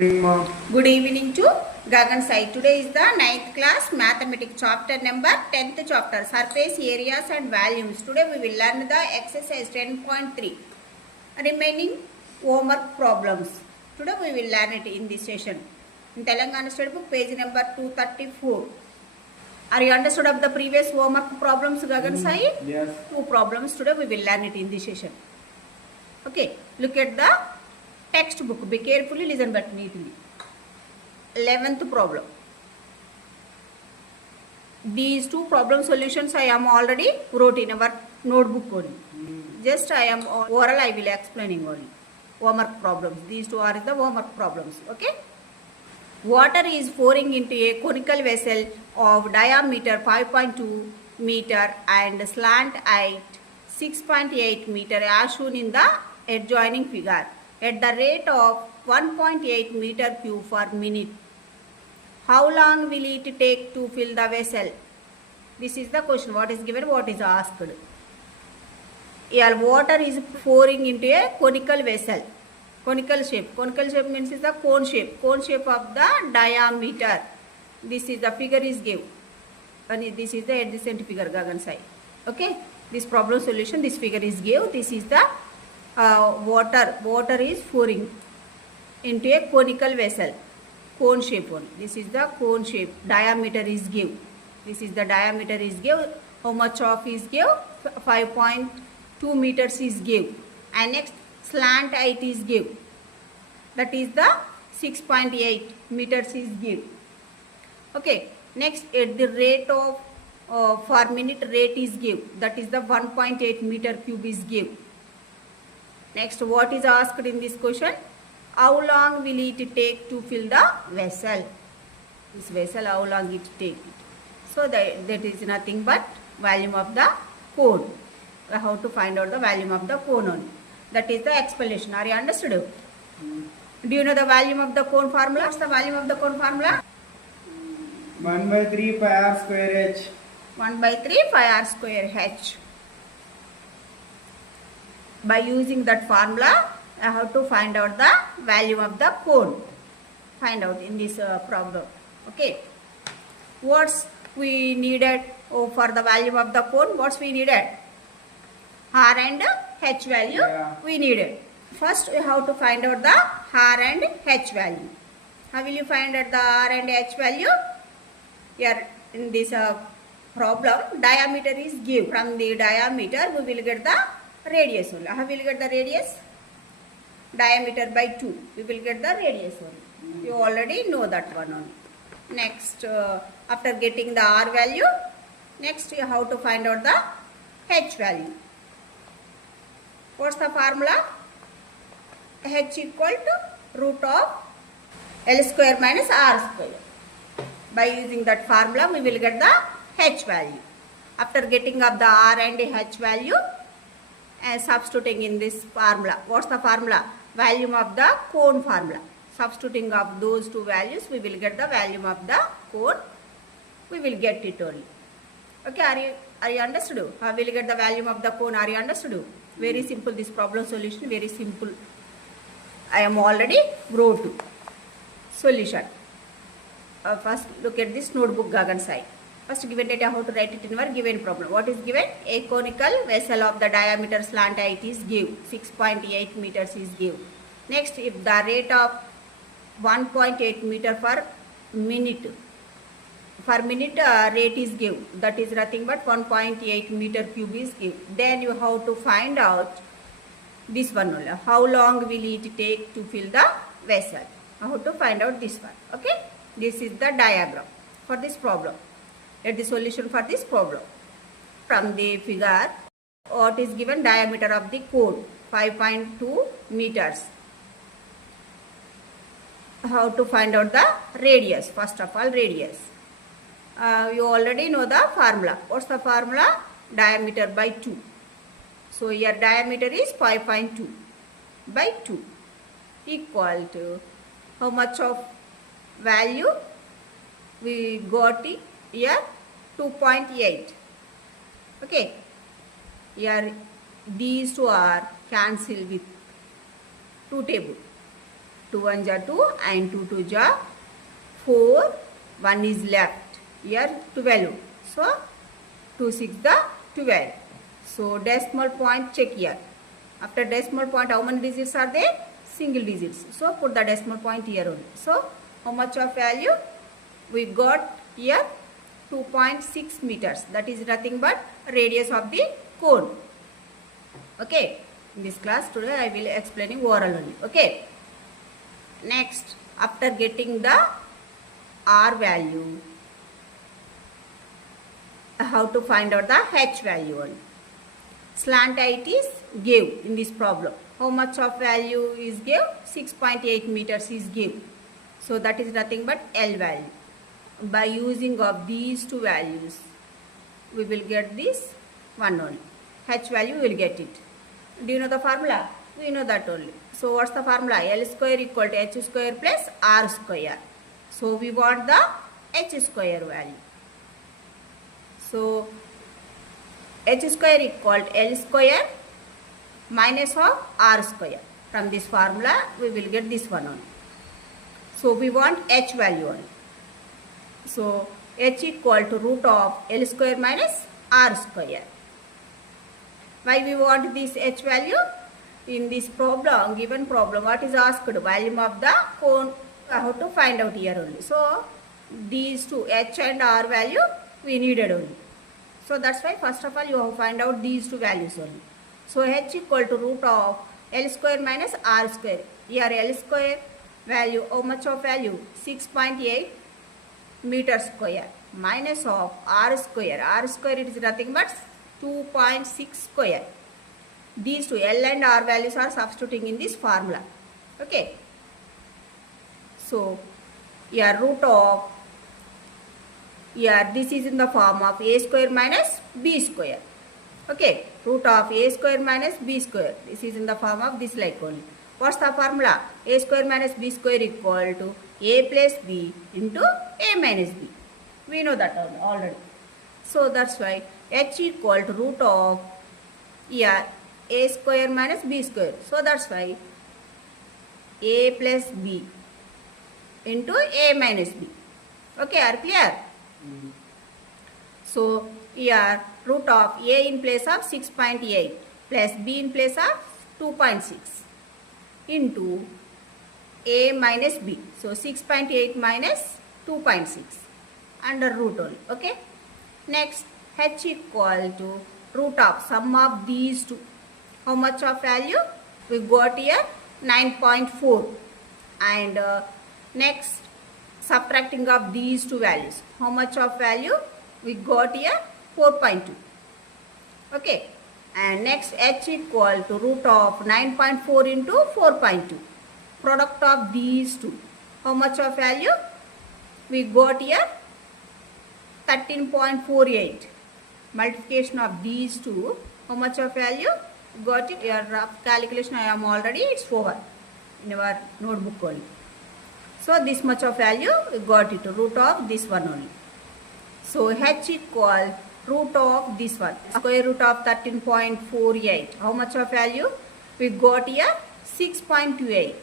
Good evening to Gagan Sai. Today is the 9th class mathematics chapter number 10th chapter surface areas and volumes. Today we will learn the exercise 10.3 remaining homework problems. Today we will learn it in this session. In Telangana State Book page number 234. Are you understood of the previous homework problems, Gagan Sai? Yes. Two problems today we will learn it in this session. Okay, look at the textbook. Be carefully, listen but neatly. 11th problem. These two problem solutions I am already wrote in our notebook only. Just I am oral, I will explaining only. Homework problems. These two are the homework problems. Okay. Water is pouring into a conical vessel of diameter 5.2 meter and slant height 6.8 meter as shown in the adjoining figure at the rate of 1.8 meter cube per minute. How long will it take to fill the vessel? This is the question. What is given, what is asked. Here water is pouring into a conical vessel. Conical shape. Conical shape means is the cone shape. Cone shape of the diameter. This is the figure is given. And this is the adjacent figure, Gagan Sai. Okay. This problem solution, this figure is given. This is the water is pouring into a conical vessel, cone shape one. This is the cone shape. Diameter is given. This is the diameter is given. How much of is given? 5.2 meters is given. And next slant height is given. That is the 6.8 meters is given. Okay. Next at the rate of per minute rate is given. That is the 1.8 meter cube is given. Next, what is asked in this question? How long will it take to fill the vessel? This vessel, how long it take it? So that is nothing but volume of the cone. How to find out the volume of the cone only. That is the explanation. Are you understood? Do you know the volume of the cone formula? What's the volume of the cone formula? 1 by 3 pi r square h. 1 by 3 pi r square h. By using that formula, I have to find out the value of the cone. Find out in this problem. Okay. What's we needed for the value of the cone? What's we needed? R and H value we needed. First, we have to find out the R and H value. How will you find out the R and H value? Here in this problem, diameter is given. From the diameter, we will get the radius only. How will you get the radius? Diameter by 2. We will get the radius only. You already know that one only. Next, after getting the R value, next you have to find out the H value. What's the formula? H equal to root of L square minus R square. By using that formula, we will get the H value. After getting up the R and H value, and substituting in this formula. What's the formula? Volume of the cone formula. Substituting of those two values, we will get the volume of the cone. We will get it only. Okay, are you understood? How will you get the volume of the cone? Are you understood? Very simple. This problem solution very simple. I am already wrote solution. First look at this notebook, Gagan Sai. First given data, how to write it in our given problem. What is given? A conical vessel of the diameter slant height is given. 6.8 meters is given. Next, if the rate of 1.8 meter per minute rate is given, that is nothing but 1.8 meter cube is given. Then you have to find out this one only. How long will it take to fill the vessel? How to find out this one. Okay. This is the diagram for this problem. At the solution for this problem. From the figure, what is given? Diameter of the cone 5.2 meters. How to find out the radius? First of all, radius. You already know the formula. What's the formula? Diameter by 2. So here diameter is 5.2 by 2 equal to how much of value we got it here? 2.8. Okay. Here these two are cancelled with 2 table. 2 1 are 2 and 2 2 are 4. 1 is left. Here 12. So 2 6 the 12. So decimal point check here. After decimal point, how many digits are there? Single digits. So put the decimal point here only. So how much of value? We got here 2.6 meters. That is nothing but radius of the cone. Okay. In this class today I will explaining oral only. Okay. Next, after getting the R value, how to find out the H value only. Slant height is give in this problem. How much of value is give? 6.8 meters is give. So that is nothing but L value. By using of these two values, we will get this one only. H value we will get it. Do you know the formula? We know that only. So what's the formula? L square equal to H square plus R square. So we want the H square value. So H square equal to L square minus of R square. From this formula we will get this one only. So we want H value only. So H equal to root of L square minus R square. Why we want this H value? In this problem, given problem, what is asked? Volume of the cone. How to find out here only. So these two H and R value we needed only. So that's why first of all you have to find out these two values only. So H equal to root of L square minus R square. Here L square value, how much of value? 6.8 meter square minus of R square. R square it is nothing but 2.6 square. These two L and R values are substituting in this formula. Okay. So here root of, here this is in the form of A square minus B square. Okay. Root of A square minus B square. This is in the form of this like only. What's the formula? A square minus B square equal to A plus B into A minus B. We know that already. So that's why H equal to root of here A square minus B square. So that's why A plus B into A minus B. Okay, are clear? So here root of A in place of 6.8 plus B in place of 2.6 into A minus B. So 6.8 minus 2.6 under root only. Okay. Next, H equal to root of sum of these two. How much of value? We got here 9.4. And next, subtracting of these two values. How much of value? We got here 4.2. Okay. And next, H equal to root of 9.4 into 4.2. Product of these two. How much of value? We got here 13.48. Multiplication of these two. How much of value? Got it. Your rough calculation I am already, it's over in our notebook only. So this much of value we got it, root of this one only. So H equal root of this one, square root of 13.48. How much of value? We got here 6.28.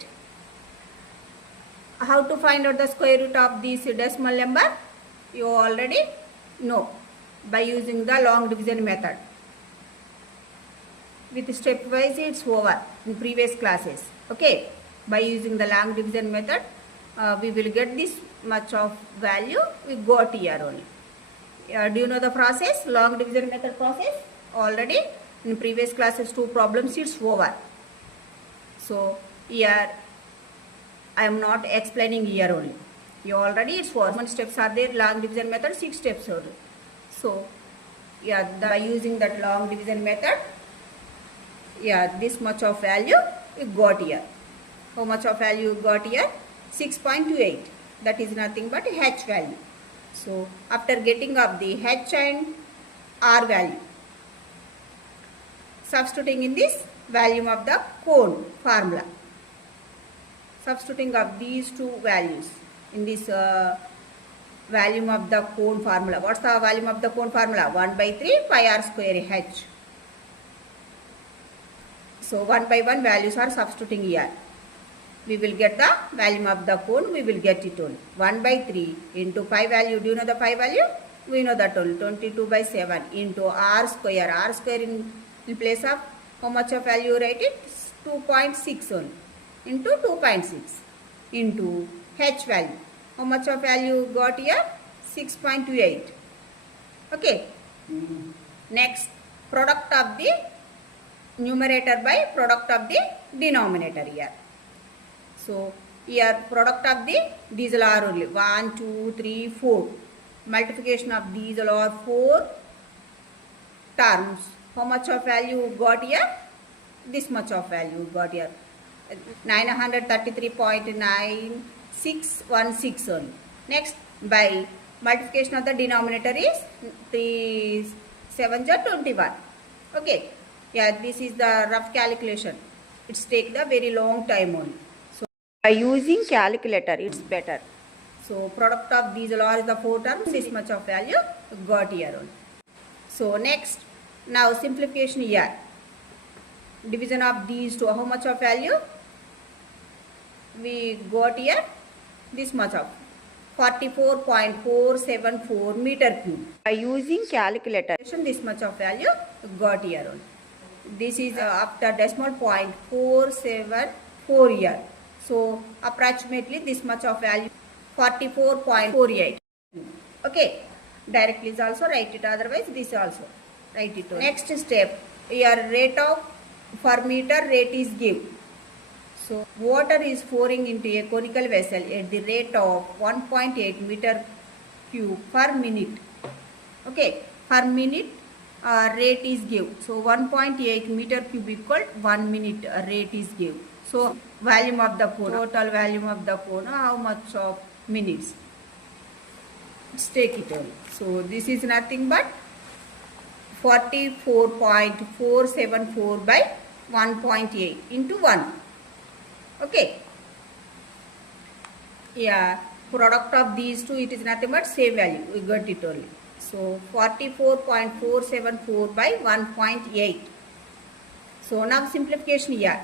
How to find out the square root of this decimal number? You already know by using the long division method. With stepwise it's over in previous classes. Okay, by using the long division method we will get this much of value we got here only. Do you know the process? Long division method process? Already in previous classes 2 problems it's over. So here I am not explaining here only. You already it's 4. How many steps are there? Long division method 6 steps only. So yeah, by using that long division method, yeah, this much of value we got here. How much of value we got here? 6.28. That is nothing but H value. So after getting up the H and R value, substituting in this volume of the cone formula, substituting of these two values in this volume of the cone formula. What's the volume of the cone formula? 1 by 3 pi r square H. So 1 by 1 values are substituting here. we will get the value of the cone, we will get it only. 1 by 3 into 5 value, do you know the 5 value? We know that only, 22 by 7 into r square. R square in place of how much of value write it? 2.6 only, into 2.6 into h value. How much of value got here? 6.28. Okay. Next, product of the numerator by product of the denominator here. So here product of these all are only 1, 2, 3, 4. Multiplication of these all are 4 terms. How much of value got here? This much of value got here. 933.9616 only. Next, by multiplication of the denominator is 3 7s are 21. Okay. Yeah, this is the rough calculation. It's take the very long time only. So by using calculator, it's better. So product of these all is the 4 terms. This much of value got here only. So next, now simplification here. Division of these two, how much of value? We got here this much of 44.474 meter cube. By using calculator, this much of value got here only. This is after decimal point 474 here. So approximately this much of value 44.48. Okay. Directly is also write it, otherwise this also write it. Next step, your rate of per meter rate is given. So water is pouring into a conical vessel at the rate of 1.8 meter cube per minute. Okay, per minute rate is given. So 1.8 meter cube equal 1 minute rate is given. So volume of the cone, total volume of the cone, how much of minutes? Let's take it all. So this is nothing but 44.474 by 1.8 into 1. Okay. Yeah, product of these two, it is nothing but same value. We got it only. So 44.474 by 1.8. So now simplification here.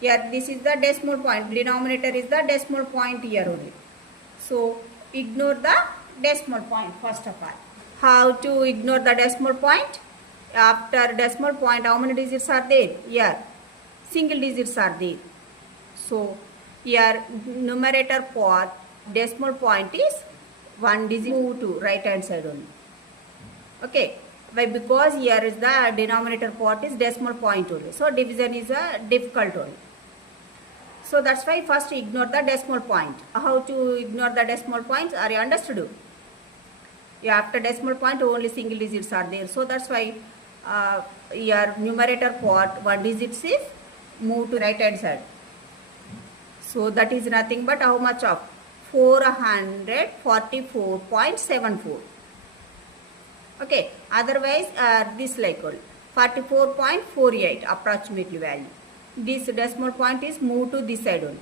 Here this is the decimal point. Denominator is the decimal point here only. So ignore the decimal point first of all. How to ignore the decimal point? After decimal point, how many digits are there? Here, single digits are there. So here numerator part, decimal point is 1 digit, move to right hand side only. Okay. Why? Because here is the denominator part is decimal point only. So division is a difficult only. So that's why first ignore the decimal point. How to ignore the decimal points? Are you understood? Yeah, after decimal point only single digits are there. So that's why your numerator part 1 digits is move to right hand side. So that is nothing but how much of 444.74. Okay, otherwise this like all 44.48 approximately value. This decimal point is moved to this side only.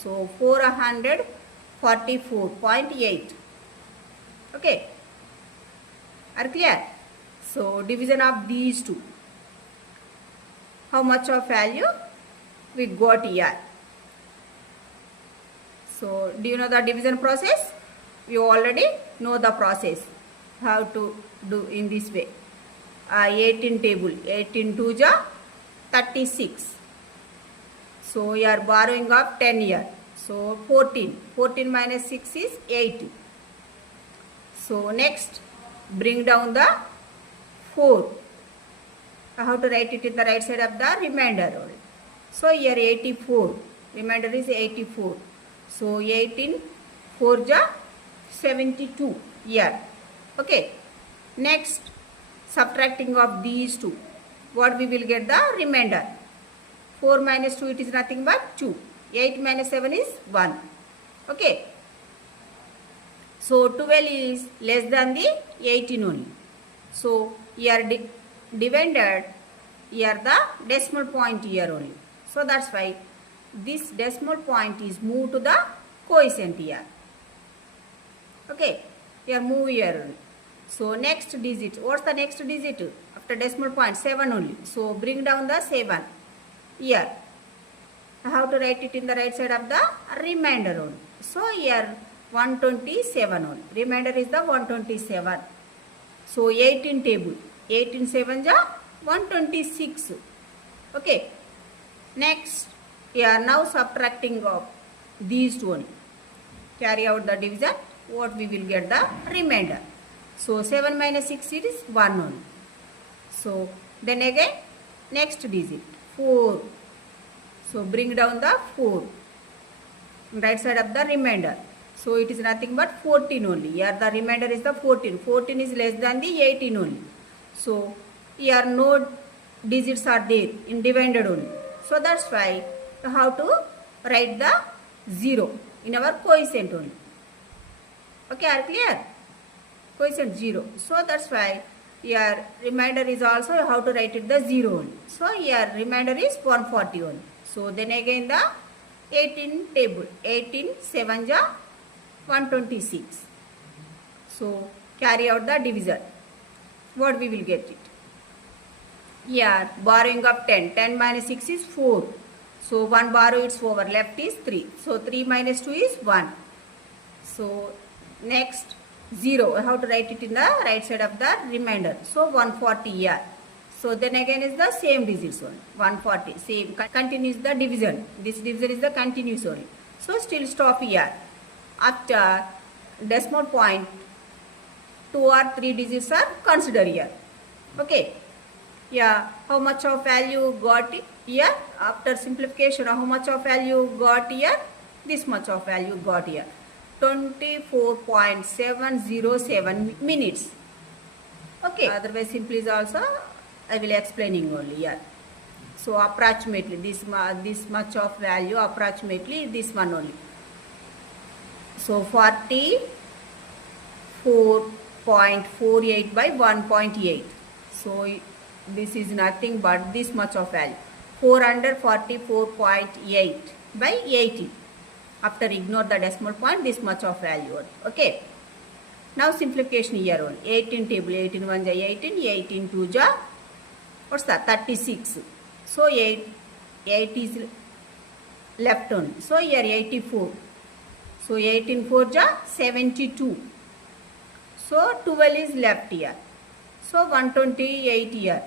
So 444.8. Okay, are clear? So division of these two, how much of value we got here? So do you know the division process? You already know the process. How to do in this way. 18 table, 18 2 ja 36. So you are borrowing of 10 here. So 14. 14 minus 6 is 80. So next, bring down the 4. How to write it in the right side of the remainder only. So here 84. Remainder is 84. So 18 4 ja 72 here. Okay. Next, subtracting of these two, what we will get the remainder? 4 minus 2, it is nothing but 2. 8 minus 7 is 1. Okay. So 12 is less than the 18 only. So here divided, here the decimal point here only. So that's why this decimal point is moved to the quotient here. Okay. Here move here only. So next digit, what's the next digit? After decimal point 7 only. So bring down the 7 here. I have to write it in the right side of the remainder only. So here 127 only. Remainder is the 127. So 18 table. 18 7 ja 126. Okay. Next, we are now subtracting of these two only. Carry out the division. What we will get the remainder. So 7 minus 6 it is 1 only. So then again next digit 4. So bring down the 4. Right side of the remainder. So it is nothing but 14 only. Here the remainder is the 14. 14 is less than the 18 only. So here no digits are there in divided only. So that's why you have to write the 0 in our quotient only. Okay, are clear? Quotient 0. So that's why here remainder is also you have to write it the 0 only. So here remainder is 140 only. So then again the 18 table. 18 7 ja 126. So carry out the division. What we will get it? Here borrowing of 10. 10 minus 6 is 4. So 1 borrow it's over. Left is 3. So 3 minus 2 is 1. So next 0. I have to write it in the right side of the remainder. So 140 here. So then again is the same digits only. 140. Same. Continues the division. This division is the continuous only. So still stop here. After decimal point 2 or 3 digits are considered here. Okay. Yeah. How much of value got it here? After simplification, how much of value got here? This much of value got here. 24.707 minutes. Okay. Otherwise simply is also I will explaining only here. So approximately this much of value, approximately this one only. So 44.48 by 1.8. So this is nothing but this much of value. 444.8 by 80. After ignore the decimal point, this much of value. Okay. Now simplification here only. 18 table. 18 1 ja 18. 18 2 ja. What's that? 36. So 8 is left only. So here 84. So 18 4 ja 72. So 12 is left here. So 128 here.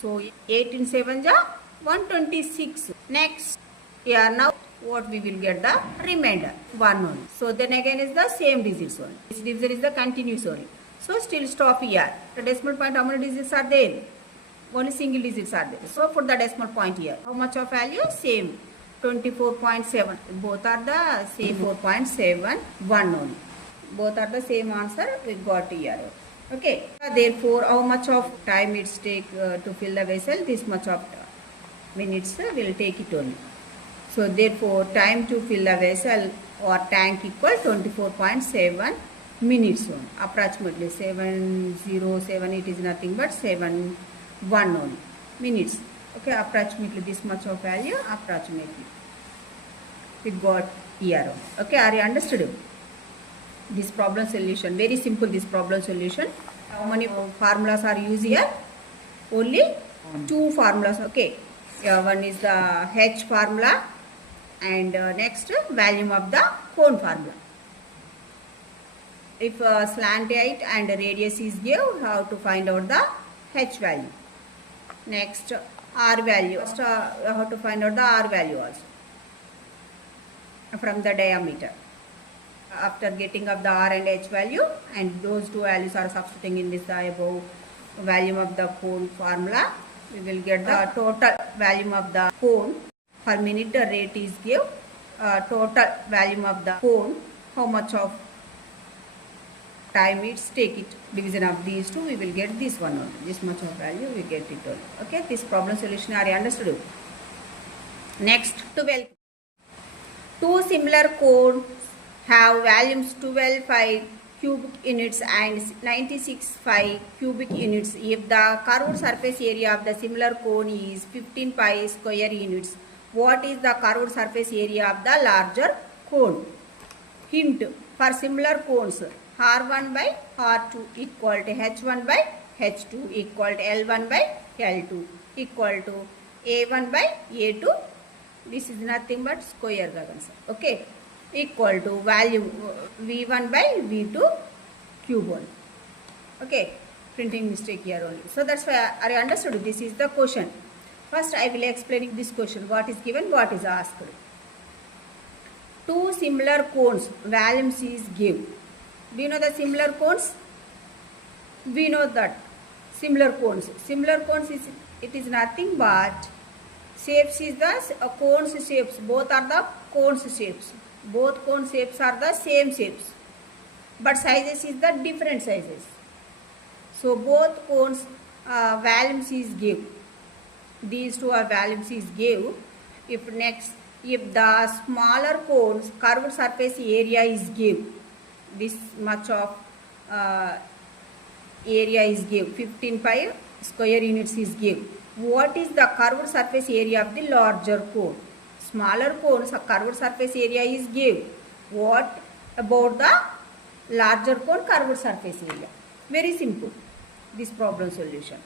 So 18 7 ja 126. Next here now what we will get the remainder 1 only. So then again is the same digits only. This division is the continuous only. So still stop here. The decimal point how many digits are there? Only single digits are there. So put the decimal point here. How much of value? Same. 24.7. Both are the same. 4.71 only. Both are the same answer we got here. Okay. Therefore, how much of time it take to fill the vessel? This much of minutes will take it only. So therefore, time to fill the vessel or tank equal 24.7 minutes only. Approximately 707. It is nothing but 71 only minutes. Okay. Approximately this much of value. Approximately we got here. Okay. Are you understood? This problem solution, very simple this problem solution. How many formulas are used here? Only 2 formulas. Okay. One is the H formula and next volume of the cone formula. If slant height and radius is given, how to find out the H value. Next R value. First, how to find out the R value also from the diameter. After getting up the R and H value and those 2 values are substituting in this above volume of the cone formula, we will get the total volume of the cone per minute. The rate is give total volume of the cone, how much of time it's take it. Division of these 2, we will get this one only. This much of value we get it only. Okay, this problem solution are you understood? Next, 12. 2 similar cones have volumes 12.5 cubic units and 96.5 cubic units. If the curved surface area of the similar cone is 15 pi square units, what is the curved surface area of the larger cone? Hint: for similar cones, R1 by R2 equal to H1 by H2 equal to L1 by L2 equal to A1 by A2 this is nothing but square gagan sir. Okay, equal to value v1 by v2 cube only. Okay, printing mistake here only. So that's why I understood this is the question. First I will explain this question. What is given, what is asked. Two similar cones volumes is give. Do you know the similar cones? We know that similar cones is, it is nothing but shapes is the cones shapes. Both are the cones shapes. Both cone shapes are the same shapes, but sizes is the different sizes. So both cones volumes is give. These two are volumes is give. If the smaller cones curved surface area is give, this much of area is give, 15.5 square units is give. What is the curved surface area of the larger cone? Smaller cones curved surface area is give. What about the larger cone curved surface area? Very simple, this problem solution.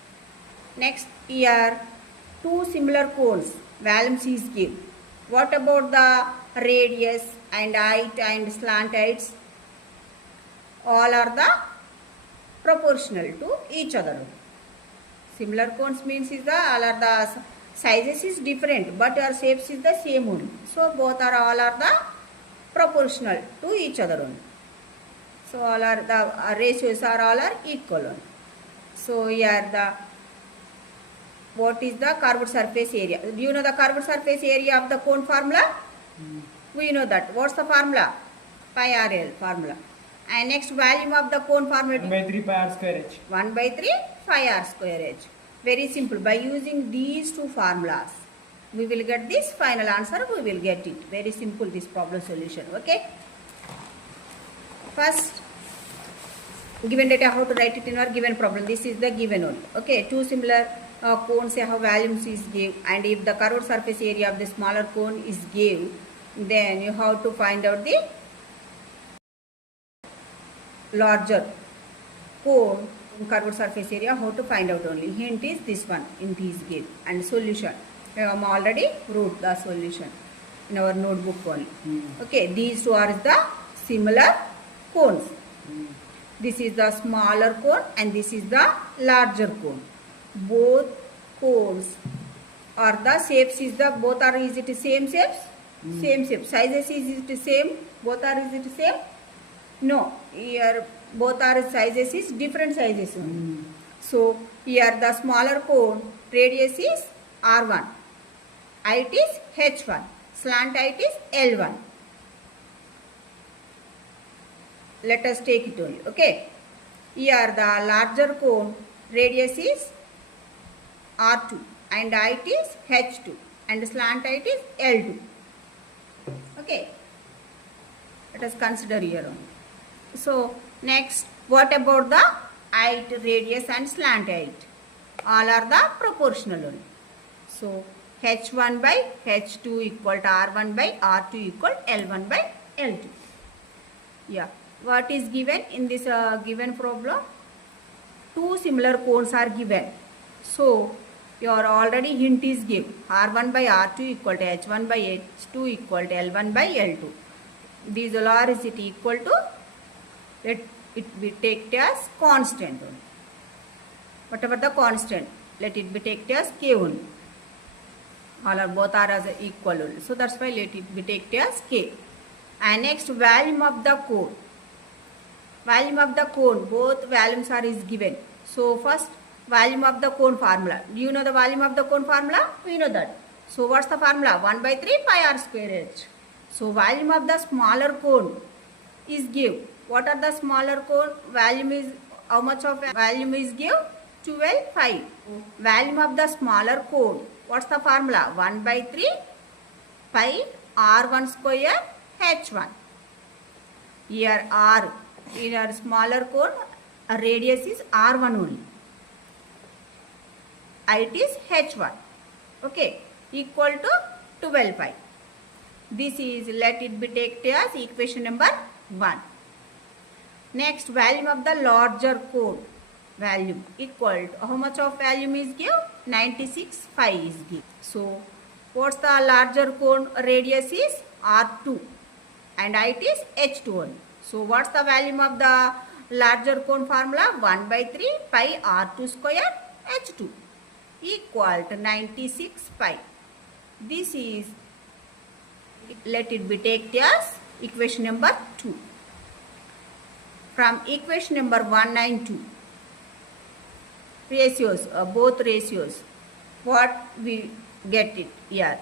Next, here two similar cones volumes is give. What about the radius and height and slant heights? All are the proportional to each other. Similar cones means is the all are the sizes is different, but your shapes is the same only. So both are all are the proportional to each other only. So all are the ratios are all are equal only. So here the what is the curved surface area? Do you know the curved surface area of the cone formula? We know that. What's the formula? Pi RL formula. And next volume of the cone formula? 1 by 3 pi r square h. 1 by 3 pi r square h. Very simple. By using these two formulas, we will get this final answer. We will get it. Very simple, this problem solution. Okay. First, given data, how to write it in our given problem. This is the given only. Okay. Two similar cones have volumes is give, and if the curved surface area of the smaller cone is give, then you have to find out the larger cone curved surface area. How to find out only? Hint is this one. Hint is give. And solution, I am already wrote the solution in our notebook only. Okay, these two are the similar cones. This is the smaller cone and this is the larger cone. Both cones are the shapes is the both are, is it same shapes? Same shape. Sizes is it same? Both are, is it same? No, here both are sizes is different sizes. So here the smaller cone radius is R1, height is H1, slant height is L1. Let us take it only. Okay, here the larger cone radius is R2 and height is H2 and slant height is L2. Okay, let us consider here only. So next, what about the height, radius and slant height? All are the proportional only. So H1 by H2 equal to R1 by R2 equal L1 by L2. Yeah, what is given in this given problem? Two similar cones are given. So your already hint is given. R1 by R2 equal to H1 by H2 equal to L1 by L2. These all are, is it equal to? Let it be taken as constant only. Whatever the constant, let it be taken as K only. All are both are as equal only. So that's why let it be taken as K. And next, volume of the cone. Volume of the cone, both volumes are is given. So first, volume of the cone formula. Do you know the volume of the cone formula? We know that. So what's the formula? 1 by 3 pi r square h. So volume of the smaller cone is give. What are the smaller cone? Volume is, how much of volume is give? 12.5. Volume of the smaller cone. What's the formula? 1 by 3 pi r1 square h1. Here r, in our smaller cone, a radius is r1 only. Height is h1. Okay, equal to 12.5. This is, let it be taken as equation number 1. Next, volume of the larger cone. Volume equal to, how much of volume is give? 96.5 is give. So What's the larger cone radius is R2 and height is H2 only. So what's the volume of the larger cone formula? 1 by 3 pi R2 square H2 equal to 96 pi. This is, let it be taken as equation number 2. From equation number 192, ratios, both ratios, what we get it here.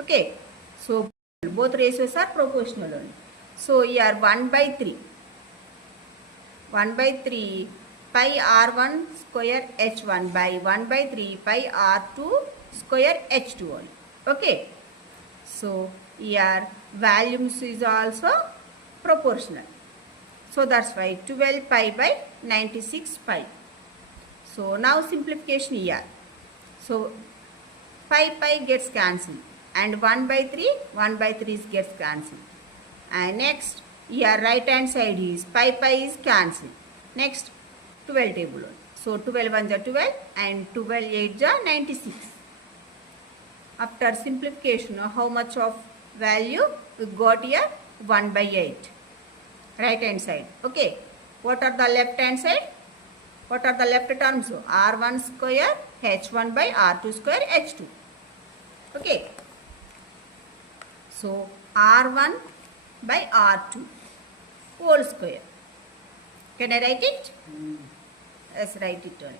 Okay, so both ratios are proportional only. So here 1 by 3 pi R1 square H1 by 1 by 3 pi R2 square H2 only. Okay, so here volumes is also proportional. So that's why 12 pi by 96 pi. So now simplification here. So pi gets cancelled and 1 by 3 gets cancelled. And next here right hand side is pi is cancelled. Next 12 table only. So 12 1 is 12 and 12 8 is 96. After simplification, how much of value we got here? 1 by 8. Right hand side. Okay. What are the left hand side? What are the left terms? R1 square H1 by R2 square H2. Okay. So R1 by R2 whole square. Can I write it? Yes, write it only.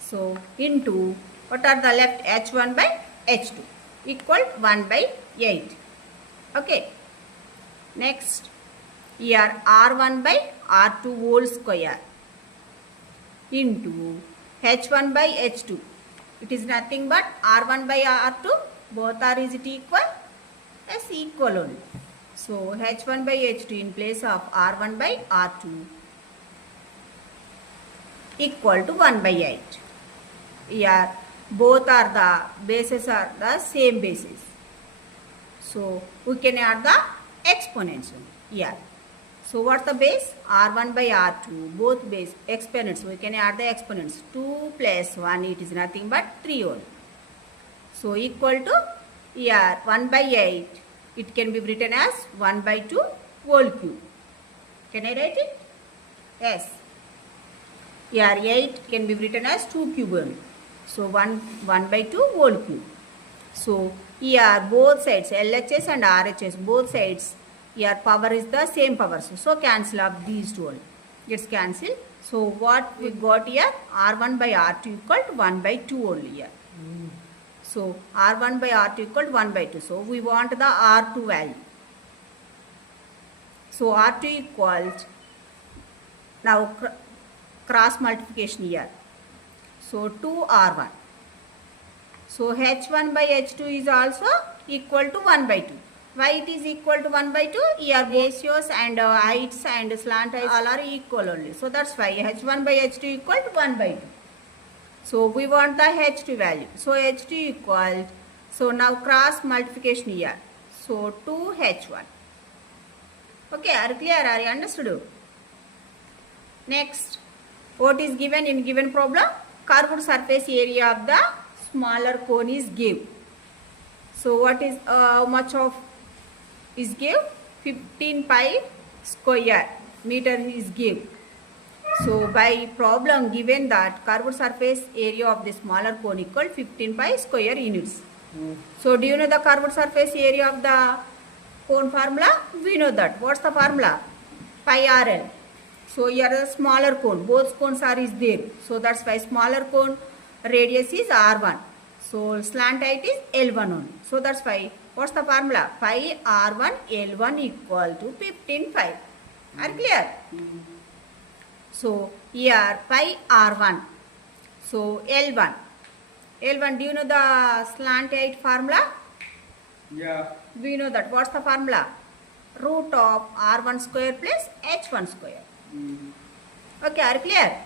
So into what are the left? H1 by H2 equal 1 by 8. Okay. Next here R1 by R2 whole square into H1 by H2. It is nothing but R1 by R2. Both are, is it equal? Yes, equal only. So H1 by H2 in place of R1 by R2 equal to 1 by 8. Here both are the bases are the same bases. So we can add the exponents here. So what's the base? R1 by R2, both base exponents. We can add the exponents. 2 plus 1, it is nothing but 3 only. So equal to here 1 by 8. It can be written as 1 by 2 whole cube. Can I write it? Yes. Here 8 can be written as 2 cube only. So 1 by 2 whole cube. So here both sides, LHS and RHS, both sides, here power is the same power. So cancel up these two only. Gets cancelled. So what we got here? R1 by R2 equal to 1 by 2 only here. So R1 by R2 equal to 1 by 2. So we want the R2 value. So R2 equals, now cross multiplication here. So 2R1. So H1 by H2 is also equal to 1 by 2. Why it is equal to 1 by 2? Here ratios and heights and slant heights all are equal only. So that's why H1 by H2 equal to 1 by 2. So we want the H2 value. So H2 equals, so now cross multiplication here. So 2H1. Okay, are clear? Are you understood? Next, what is given in given problem? Curved surface area of the smaller cone is given. So what is how much of is given? 15 pi square meter is given. So by problem given that curved surface area of the smaller cone equal 15 pi square units. So do you know the curved surface area of the cone formula? We know that. What's the formula? Pi RL. So here the smaller cone, both cones are is there. So that's why smaller cone radius is R1. So slant height is L1 only. So that's why, what's the formula? Pi R1 L1 equal to 15 pi. Are clear? So here pi R1. So L1. L1, do you know the slant height formula? Yeah. We know that. What's the formula? Root of R1 square plus H1 square. Okay, are clear?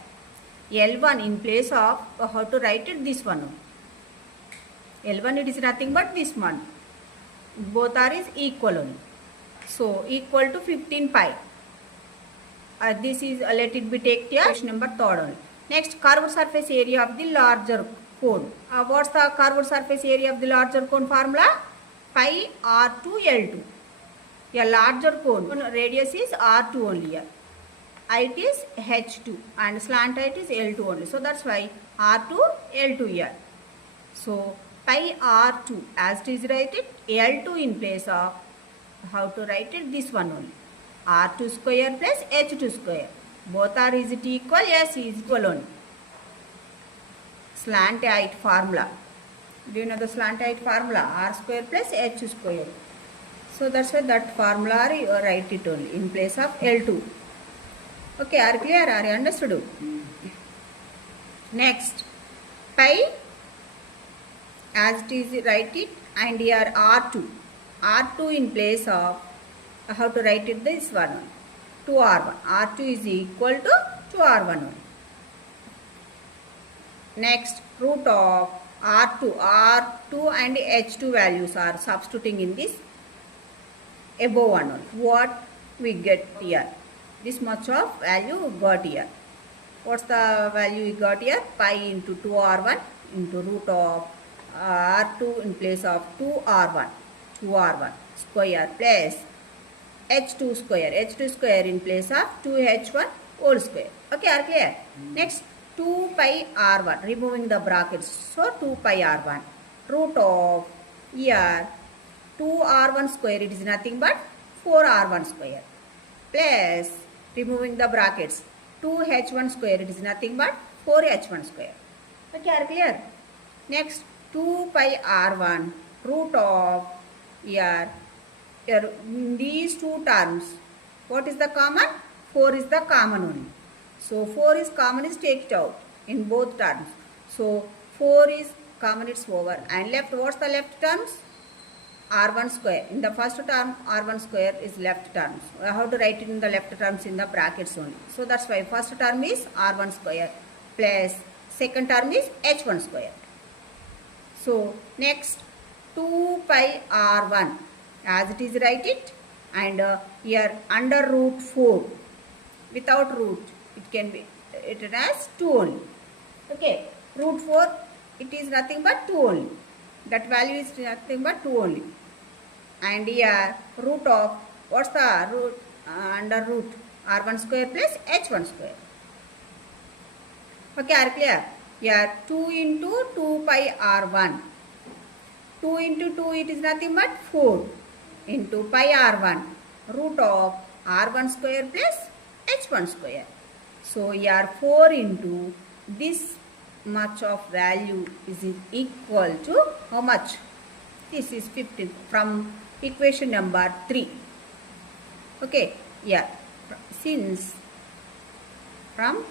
L1 in place of, how to write it? This one. L1 it is nothing but this one. Both are is equal only. So equal to 15 pi. This is let it be take here question number 3rd only. Next, curved surface area of the larger cone. What's the curved surface area of the larger cone formula? Pi R2 L2. A larger cone radius is R2 only here. Height is H2 and slant height is L2 only. So that's why R2 L2 here. So pi R2 as it is written L2 in place of, how to write it, this one only, R2 square plus H2 square. Both are, is it equal? Yes, is equal only. Slant height formula. Do you know the slant height formula? R square plus H square. So that's why that formula you write it only in place of L2. Okay, are clear? Are you understood? Next, pi as it is write it, and here R2. R2 in place of, how to write it, this one, 2R1. R2 is equal to 2R1 only. Next, root of R2. R2 and H2 values are substituting in this above one only. What we get here? This much of value we got here. What's the value we got here? Pi into 2R1 into root of R2 in place of 2R1 square plus H2 square. H2 square in place of 2H1 whole square. Okay, are clear? Next, 2 pi R1, removing the brackets. So 2 pi R1 root of here 2R1 square, it is nothing but 4R1 square, plus removing the brackets 2H1 square, it is nothing but 4H1 square. Okay, are clear? Next, 2 pi R1 root of here in these two terms, what is the common? 4 is the common only. So 4 is common, is take it out in both terms. So 4 is common, it's over. And left, what's the left terms? R1 square. In the first term, R1 square is left terms. How to write it in the left terms? In the brackets only. So that's why first term is R1 square plus second term is H1 square. So next, 2 pi R1 as it is write it, and here under root 4 without root it can be written as 2 only. Okay, root 4 it is nothing but 2 only. That value is nothing but 2 only. And here root of, what's the root under root? R1 square plus H1 square. Okay, are clear? Here 2 into 2 pi R1. 2 into 2 it is nothing but 4 into pi R1 root of R1 square plus H1 square. So here 4 into this much of value is equal to how much? This is 15 from equation number 3. Okay, yeah, since from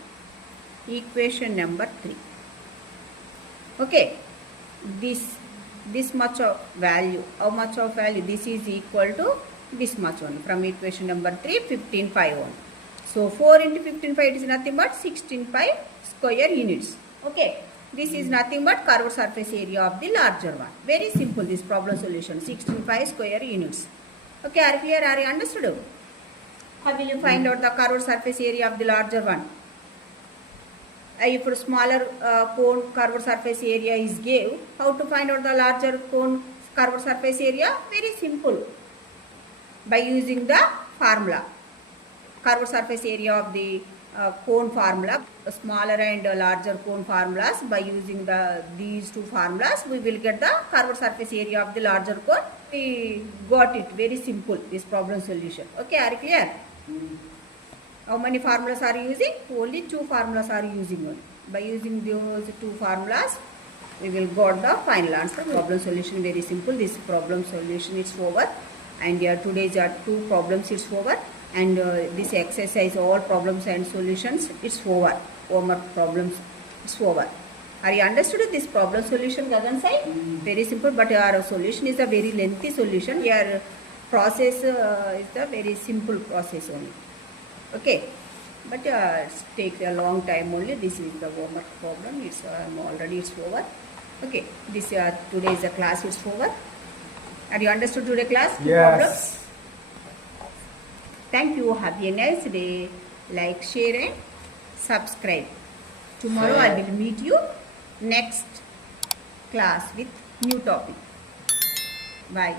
equation number 3. Okay, this much of value, how much of value? This is equal to this much one from equation number 3, 15 pi 1. So 4 into 15 pi, it is nothing but 16 pi square units. Okay, this is nothing but curved surface area of the larger one. Very simple this problem solution, 16 pi square units. Okay, are you clear? Are you understood? How will you find out the curved surface area of the larger one? If a smaller cone curved surface area is gave, how to find out the larger cone curved surface area? Very simple. By using the formula. Curved surface area of the cone formula, smaller and larger cone formulas. By using these two formulas, we will get the curved surface area of the larger cone. We got it. Very simple, this problem solution. Okay, are you clear? How many formulas are you using? Only 2 formulas are you using only. By using those 2 formulas, we will got the final answer. Problem solution very simple. This problem solution is over. And today's 2 problems is over. And this exercise, all problems and solutions, it's over. Homework problems, it's over. Are you understood this problem solution, Gagan Sai? Very simple, but our solution is a very lengthy solution. Your process is a very simple process only. Okay, but it takes a long time only. This is the homework problem. It's already it's over. Okay, this today's class is over. Have you understood today class? Yes. Problems? Thank you. Have a nice day. Like, share and subscribe. Tomorrow I will meet you next class with new topic. Bye.